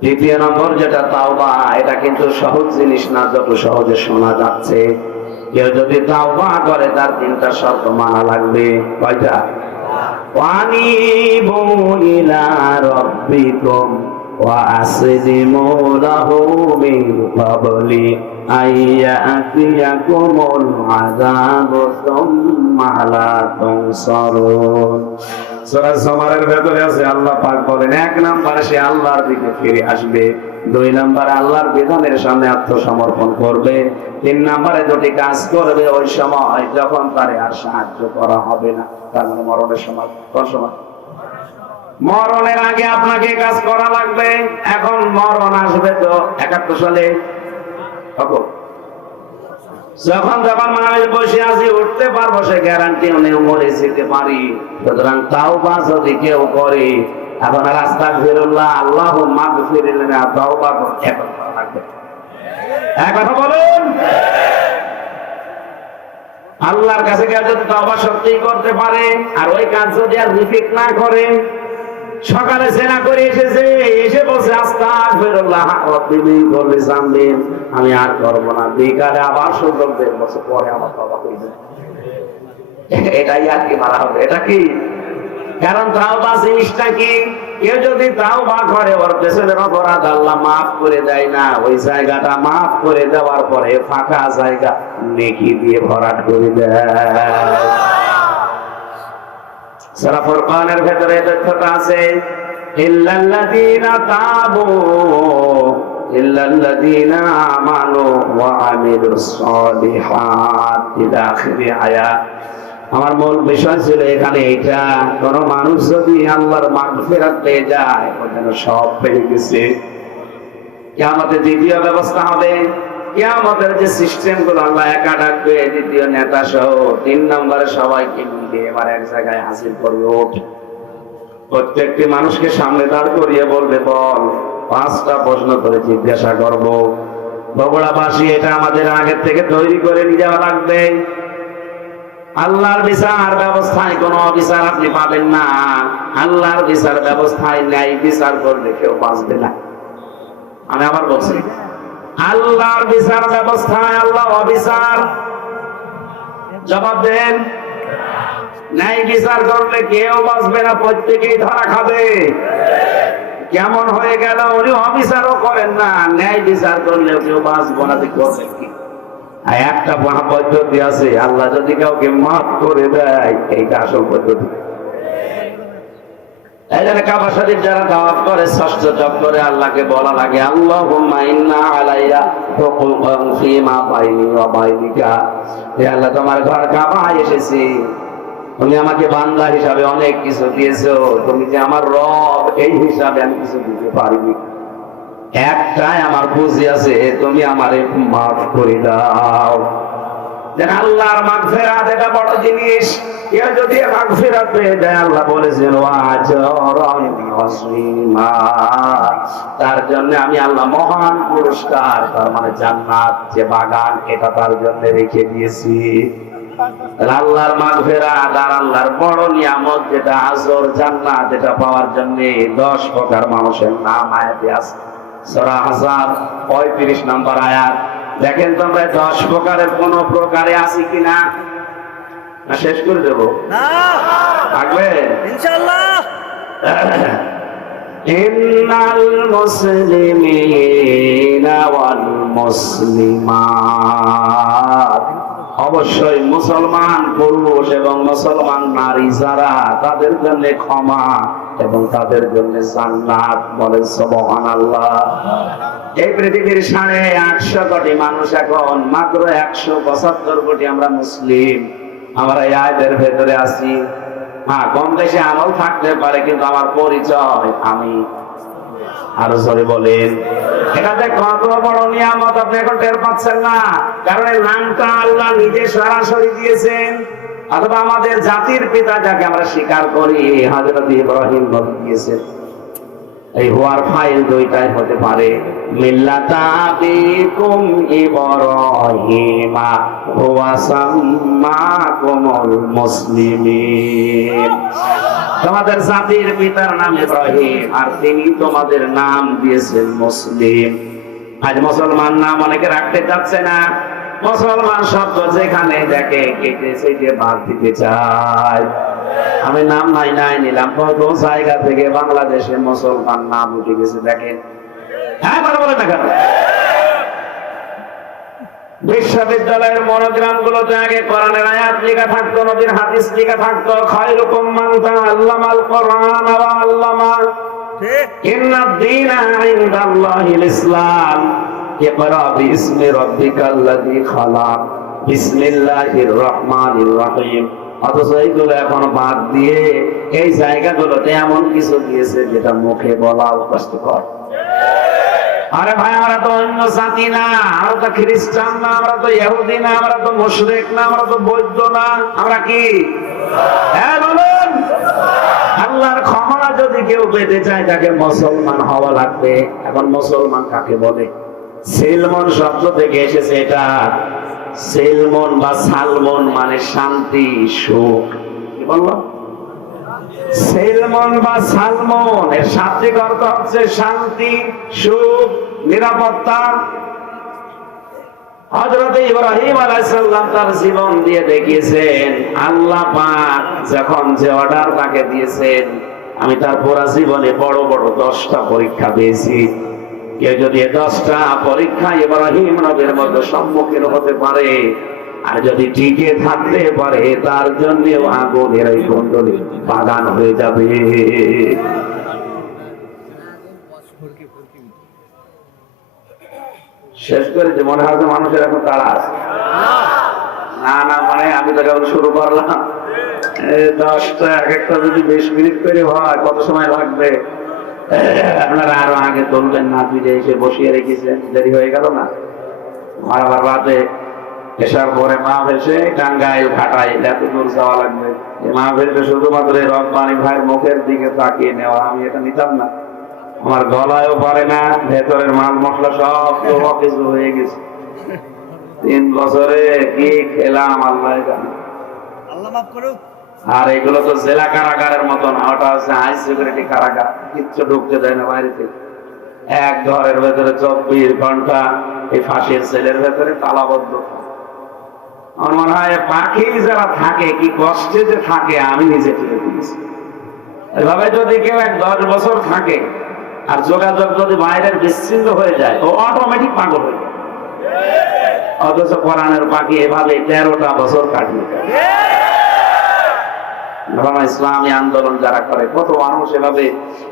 দ্বিতীয় নম্বর যেটা তাওবা, এটা কিন্তু সহজ জিনিস না যত সহজে শোনা যাচ্ছে। কেউ যদি তাওবা করে তার 3টা শর্ত মানা লাগবে। কয়টা? ওয়ানিবু ইলা রাব্বিকুম ওয়া আসলিমু লাহু মিন ক্বাবলি আইয়াতিয়াকুমুল আযাবু সুম্মা লা তুনসারুন। সূরা জুমারের ভেতরে আছে আল্লাহ পাক বলেন, 1 নম্বরে সে আল্লাহর দিকে ফিরে আসবে, 2 নম্বরে আল্লাহর বিধানের সামনে আত্মসমর্পণ করবে, 3 নম্বরে দুটি কাজ করবে ওই সময় যখন তারে আর সাহায্য করা হবে না, তার মানে মরণের সময়। কোন সময়? মরণের আগে আপনাকে কাজ করা লাগবে। এখন মরণ আসবে তো 71 সালে, যখন যখন মানুষ বসে আছি উঠতে পারবো সে গ্যারান্টি নেই, মরে যেতে পারি। সুতরাং তাওবা যদি কেউ করে, এখন আর আস্তাগফিরুল্লাহ আল্লাহুম্মা গফিরলিনা তাওবা করতে লাগবে। এক কথা বলুন, আল্লাহর কাছে কেউ যদি তাওবা সত্যিই করতে পারে আর ওই কাজ যদি আর রিপিট না করে, সকালে সেনা করে এসেছে, এসে বলছে আস্তাগফিরুল্লাহ রাব্বি মিন কুল্লি যামবিন, আমি আর করব না, বিকালে আবার সুযোগ দেব, বছর পরে আবার তওবা করব। এটাই আর কি মারা হবে, এটা কি? কারণ তাওবা জিনিসটা কি? কেউ যদি তাওবা করে ওর পেছনের অপরাধ আল্লাহ মাফ করে দেয় না, ওই জায়গাটা মাফ করে দেওয়ার পরে ফাঁকা জায়গা নেকি দিয়ে ভরাট করে দেয়। সূরা ফুরকানের ভেতরে তথ্যটা আছে, ইল্লাল্লাযীনা তাবু ইল্লাল্লাযীনা আমানু ওয়া আমিলুস সালিহাত, ইলা আখিরি আয়াত। আমার মূল বিষয় ছিল এখানে এটা, কোন মানুষ যদি আল্লাহর মাগফিরাত পেয়ে যায় ও যেন সব পেয়ে গেছে। কিয়ামতের দ্বিতীয় ব্যবস্থা হবে, কিয়ামতের যে সিস্টেম গুলো আল্লাহ একা ডাকবে, দ্বিতীয় নেতা সহ 3 নম্বরে সবাইকে মিলে এবার এক জায়গায় হাজির করবে। ওঠ, প্রত্যেকটি মানুষকে সামনে দাঁড় করিয়ে বলবে, বল 5টা প্রশ্ন করে জিজ্ঞাসা করব। বগুড়াবাসী এটা আমাদের আগের থেকে তৈরি করে নিয়ে যাওয়া লাগবে। আল্লাহর বিচার ব্যবস্থায় কোন অবিচার আপনি পাবেন না। আল্লাহর বিচার ব্যবস্থায় ন্যায় বিচার করলে কেউ বাঁচবে না। আমি আবার বলছি, আল্লাহর বিচার ব্যবস্থায় আল্লাহ অবিচার, জবাব দেন, ন্যায় বিচার করলে কেউ বাঁচবে না, প্রত্যেকেই ধরা খাবে। কেমন হয়ে গেল, উনি অবিচারও করেন না, ন্যায় বিচার করলেও কেউ বাঁচবো না, করবেন কি? একটা পদ্ধতি আছে, আল্লাহ যদি কাউকে মাফ করে দেয়, এইটা আসল পদ্ধতি। এই জন্য কাবা শরীফ যারা তাওয়াফ করে, ষষ্ঠ চক্করে আল্লাহকে বলা লাগে, আল্লাহুম্মা ইন্না আলাইয়া হুকুমান ফীমা বাইনি ওয়া বাইনিকা। হে আল্লাহ, তোমার ঘর কাবায় এসেছি, তুমি আমাকে বান্দা হিসাবে অনেক কিছু দিয়েছো, তুমি যে আমার রব এই হিসাবে আমি কিছু দিতে পারিনি। একটাই আমার বুঝি আছে, তুমি আমারে মাফ করে দাও। যেন আল্লাহর মাগফিরাত এটা বড় জিনিস। কেউ যদি মাগফিরাত পেয়ে যায়, আল্লাহ বলেছেন ওয়াজরান ওয়াসিমা, তার জন্য আমি আল্লাহ মহান পুরস্কার, তার মানে জান্নাত যে বাগান, এটা তার জন্য রেখে দিয়েছি। আল্লাহর মাগফিরাত আর আল্লাহর বড় নিয়ামত যেটা আজর জান্নাত, এটা পাওয়ার জন্য 10 প্রকার মানুষের নাম আয়াতে আছে। সূরা আহজাব 35 নম্বর আয়াত। দেখেন তো আমরা 10 প্রকারের কোন প্রকারে আছি কিনা, না শেষ করে দেব? না, থাকবে ইনশাআল্লাহ। ইন্নাল মুসলিমিনা ওয়াল মুসলিমাত, অবশ্যই মুসলমান পুরুষ এবং মুসলমান নারী যারা, তাদের জন্য ক্ষমা এবং তাদের জন্য জান্নাত। বলেন সুবহানাল্লাহ। এই পৃথিবীর 850 কোটি মানুষ, এখন মাত্র 175 কোটি আমরা মুসলিম। আমরা এই আয়াতের ভেতরে আছি। হ্যাঁ, কম বেশি আমল থাকতে পারে, কিন্তু আমার পরিচয় আমি। আরো জোরে বলেন, এটাতে কত বড় নিয়ামত আপনি এখন টের পাচ্ছেন না। কারণ এই নামটা আল্লাহ নিজে সরাসরি দিয়েছেন, অথবা আমাদের জাতির পিতা যাকে আমরা স্বীকার করি, হযরত ইব্রাহিম নবী দিয়েছেন। এই হওয়ার ফাইল দুইটাই হতে পারে, মিল্লাতা আবিকুম ইব্রাহিমা ওয়া সাম্মাকুমুল মুসলিমিন। তোমাদের জাতির পিতার নাম ইব্রাহিম, আর তিনি তোমাদের নাম দিয়েছেন মুসলিম। আজ মুসলমান নাম অনেকে রাখতে চাচ্ছে না। মুসলমান শব্দ যেখানে দেখে কেটে সেটে বাদ দিতে চায়। আমি নাম নাই নিলাম, কত জায়গা থেকে বাংলাদেশে মুসলমান নাম উঠে গেছে দেখেন। হ্যাঁ, বলে না কেন? বিশ্ববিদ্যালয়ের মনোগ্রাম গুলোতে আগে কোরআনের আয়াত লেখা থাকতো, নবীর হাদিস লেখা থাকতো, খায়রুকুম মান তাআল্লামাল কোরআন ওয়া আল্লামা, ইন্নাদ দীনা ইনদাল্লাহিল ইসলাম, ইকরা বিইসমি রাব্বিকাল্লাযী খালাক, বিসমিল্লাহির রহমানির রহিম। অথচ এইগুলো এখন বাদ দিয়ে এই জায়গাগুলোতে এমন কিছু দিয়েছে যেটা মুখে বলা কষ্টকর। আরে ভাই, আমরা তো অন্য জাতি না, আমরা তো খ্রিস্টান না, আমরা তো ইহুদি না, আমরা তো মুশরিক না, আমরা তো বৌদ্ধ না, আমরা কি? হ্যাঁ বলুন। আল্লাহর ক্ষমা যদি কেউ পেতে চায় তাকে মুসলমান হওয়া লাগবে। এখন মুসলমান কাকে বলে? সিলমন শব্দ থেকে এসেছে এটা। সিলমন বা সালমন মানে শান্তি, সুখ। কি বললাম? সেলমন বা সালমন এর শাব্দিক অর্থ হচ্ছে শান্তি, সুখ, নিরাপত্তা। হযরত ইব্রাহিম আলাইহিস সালাম তার জীবন দিয়ে দেখিয়েছেন আল্লাহ পাক যখন যে অর্ডার তাকে দিয়েছেন। আমি তার পুরা জীবনে বড় বড় 10টা পরীক্ষা দিয়েছি। কেউ যদি 10টা পরীক্ষা ইব্রাহিম নবীর মধ্যে সম্মুখীন হতে পারে আর যদি টিকে থাকতে পারে, তার জন্য আগুনের এই কুণ্ডলী বাগান হয়ে যাবে। শেষ করে যে মনে হয় মানুষের এখন তাড়া আছে। না না, মানে আমি তো যখন শুরু করলাম 10টা, এক একটা যদি 20 মিনিট করে হয় কত সময় লাগবে? আপনারা আরো আগে তুলবেন না, ফিরে এসে বসিয়ে রেখেছেন, দেরি হয়ে গেল না? আর আবার রাতে এসার পরে মাহফিল সে টাঙ্গাইল ঘাটাই এত দূর যাওয়া লাগবে। মাহফিলটা শুধুমাত্র রব্বানী ভাইয়ের মুখের দিকে তাকিয়ে নেওয়া, আমি এটা নিতাম না। আমার গলায়ও পারে না, ভেতরের মাল মশলা সব কিছু হয়ে গেছে। 3 বছরে কি খেলাম আল্লাহ জানে। আর এগুলো তো জেলা কারাগারের মতন, ওটা হচ্ছে হাই সিকিউরিটি কারাগার, কিচ্ছু ঢুকতে দেয় না বাইরে থেকে। এক ঘরের ভেতরে 24 ঘন্টা এই ফাঁসির সেলের ভেতরে তালাবদ্ধ। আমার মনে হয় পাখি যারা থাকে কি কষ্টে যে থাকে, আমি নিজে ফিরে দিয়েছি। এভাবে যদি কেউ 10 বছর থাকে আর যোগাযোগ যদি বাইরের বিচ্ছিন্ন হয়ে যায়, ও অটোমেটিক পাগল হয়ে যায়। অথচ কোরআনের পাখি এভাবে 13টা বছর কাটিয়ে যায়। ইসলামী আন্দোলন যারা করে, কত মানুষ এভাবে,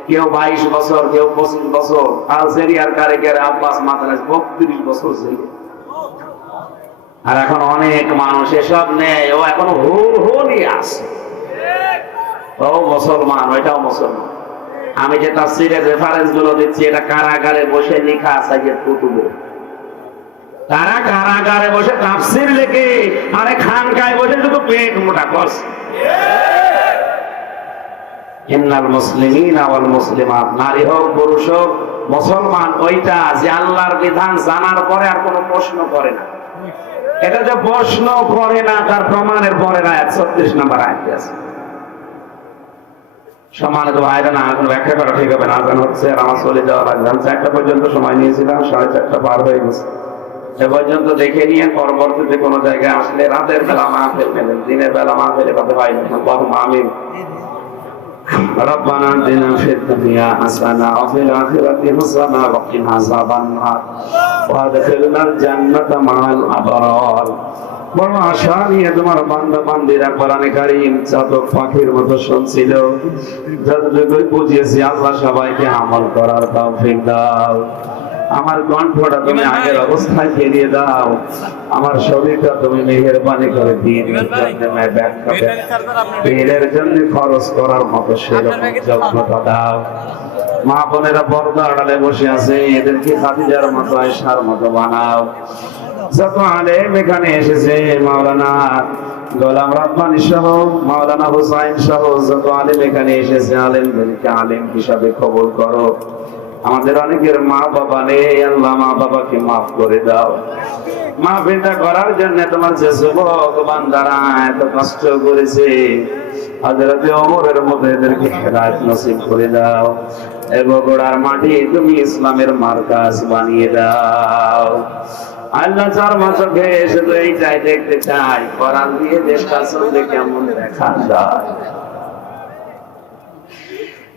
কেউ 22 বছর, কেউ 25 বছর। আলজেরিয়ার কারিগর আব্বাস মাদ্রাজ 32 বছর ছিল। আর এখন অনেক মানুষ এসব নেই, ও এখন হোলি আছে, ও মুসলমান, ওইটাও মুসলমান। আমি যে তাফসীরের রেফারেন্স গুলো দিচ্ছি, এটা কারাগারে বসে লেখা আছে কুতুবে। তারা কারাগারে বসে তাফসীর লেখে, আরে খানকায় বসে শুধু পেট মোটা করছে। ইন্নাল মুসলিমিনা ওয়াল মুসলিমাত, নারী হোক পুরুষ হোক, মুসলমান ওইটা যে আল্লাহর বিধান জানার পরে আর কোনো প্রশ্ন করে না। এটা যে প্রশ্ন করে না তার প্রমাণের পরের আয়াত 36 নম্বর আয়াতে আছে। সম্মানিত ভাইরা, না এখন ব্যাখ্যা করা ঠিক হবে না, আজান হচ্ছে আর আমার চলে যাওয়া লাগবে। আমি 4টা পর্যন্ত সময় নিয়েছিলাম, 4:30 পার হয়ে গেছে। এ পর্যন্ত দেখে নিয়ে পরবর্তীতে কোনো জায়গায় আসলে রাতের বেলা মাহফিল নেবেন, দিনের বেলা মাহফিল এভাবে হয় না। আল্লাহুম্মা আমিন। ربنا آتنا في الدنيا حسنة وفي الآخرة حسنة وقنا عذاب النار وادخلنا الجنة مع الأبرار। বড় আশা নিয়ে তোমার বান্দা বান্দীরা কোরআনে কারীম চাতক পাখির মতো শুনছিল, যতটুকু বুঝিয়েছি আল্লাহ সবাইকে আমল করার তৌফিক দাও। আমার কণ্ঠটা তুমি আগের অবস্থায় ফিরিয়ে দাও, আমার শরীরটা তুমি মেহেরবানি করে দিনের জন্য খরচ করার মতো সেরকম যোগ্যতা দাও। মা বোনেরা পর্দা আড়ালে বসে আছে, এদেরকে খাদিজার মতো আয়েশার মতো বানাও। যত আলেম এখানে এসেছে, মাওলানা গোলাম রাব্বানী সহ, মাওলানা হুসাইন সহ যত আলেম এখানে এসেছে, আলেমদেরকে আলেম হিসাবে কবুল করো। আমাদের অনেকের মা বাবা নেই, আল্লাহ মা বাবাকে মাফ করে দাও। মাহফিলটা করার জন্য তোমার যে যুবক বান্দারা এত কষ্ট করেছে, হযরত ওমরের মতো এদেরকে হেদায়েত নসিব করে দাও। এই বগুড়ার মাটি তুমি ইসলামের মার্কাজ বানিয়ে দাও। আল্লাহ চার মাসকে এসে তো এইটাই দেখতে চাই, কোরআন দিয়ে দেশটা চলতে কেমন দেখা যায়।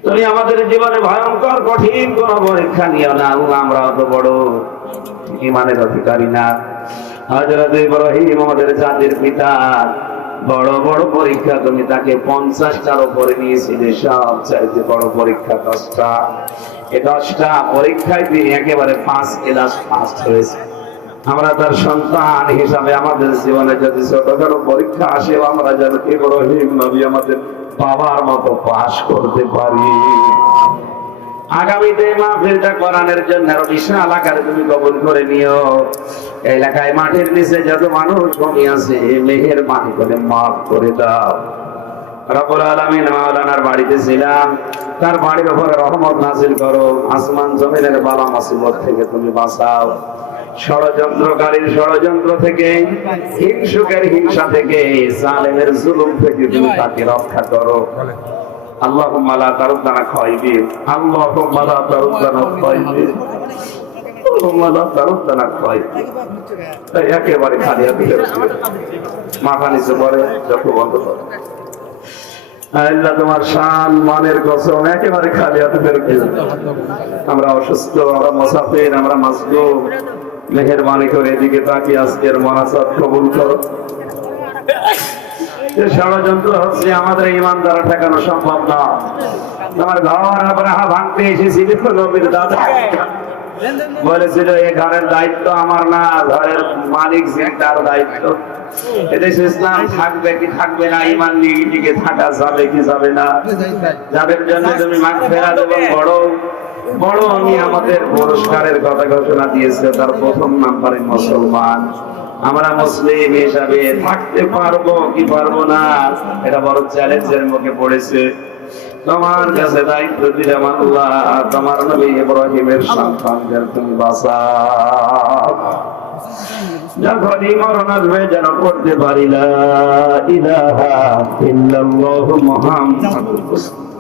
তুমি আমাদের জীবনে ভয়ঙ্কর কঠিন কোন পরীক্ষা নিও না আল্লাহ, আমরা অত বড় ঈমানের অধিকারী না। হযরত ইব্রাহিম আমাদের জাতির পিতা, বড় বড় পরীক্ষা তুমি তাকে 50টার উপরে নিয়েছিলে, সবচাইতে বড় পরীক্ষা 10টা। এই 10টা পরীক্ষায় তিনি একেবারে ফার্স্ট ক্লাস ফার্স্ট হয়েছে। আমরা তার সন্তান হিসাবে আমাদের জীবনে যদি ছোটখাটো পরীক্ষা আসে, আমরা যেন ইব্রাহিম নবী আমাদের বাবার মতো পাশ করতে পারি। আগামীতে মাহফিলটা কোরআনের জন্য আরো বিশাল আকারে তুমি কবুল করে নিও। এলাকায় মাটির নিচে যত মানুষ ঘুমিয়ে আছে মেহেরবানি করে মাফ করে দাও। রব্বুল আলামিন মাওলানার বাড়িতে ছিলাম, তার বাড়ির উপরে রহমত নাযিল করো। আসমান জমিনের বালা মুসিবত থেকে তুমি বাঁচাও। ষড়যন্ত্রকারীর ষড়যন্ত্র থেকে, হিংসুকের হিংসা থেকে, জালেমের জুলুম থেকে তুমি তাকে রক্ষা করো। আল্লাহুম্মা লা তারুদ্দানা খায়বিন, আল্লাহুম্মা লা তারুদ্দানা খায়বিন, আল্লাহুম্মা লা তারুদ্দানা খায়বিন। একেবারে খালি হাতে মাথা নিচে পড়ে, চোখ বন্ধ করো। আল্লাহ তোমার শান মানের কসম, একেবারে খালি হাতে ফেরত দিও। আমরা অসুস্থ, আমরা মুসাফির, আমরা মাজলুম, মেহেরবানি করে এদিকে তাকিয়ে আজকের মোনাজাত কবুল করো। ষড়যন্ত্র হচ্ছে আমাদের ঈমান দ্বারা ঠেকানো সম্ভব না। তোমার ঘর আব্রাহা ভাঙতে এসেছিল, নবীর দাদা বলেছিল এই ঘরের দায়িত্ব আমার না, ঘরের মালিক যে তার দায়িত্ব। এদেশে ইসলাম থাকবে কি থাকবে না, ঈমান নিয়ে টিকে থাকা যাবে কি যাবে না, যাদের জন্য তুমি মাগফিরাত এবং বড় আমি আমাদের পুরস্কারের কথা ঘোষণা দিয়েছে। তার প্রথম নাম্বারে মুসলমান। আমরা মুসলিম হিসাবে থাকতে পারবো কি পারবো না, এটা বড় চ্যালেঞ্জের মুখে পড়েছে। তোমার কাছে দায়িত্ব দিলাম আল্লাহ, তোমার নবী ইব্রাহিমের সন্তানদের তুমি বাঁচাও। যখনই মরণ আসবে যেন করতে পারি লা ইলাহা ইল্লাল্লাহু মুহাম্মাদুর রাসূলুল্লাহ।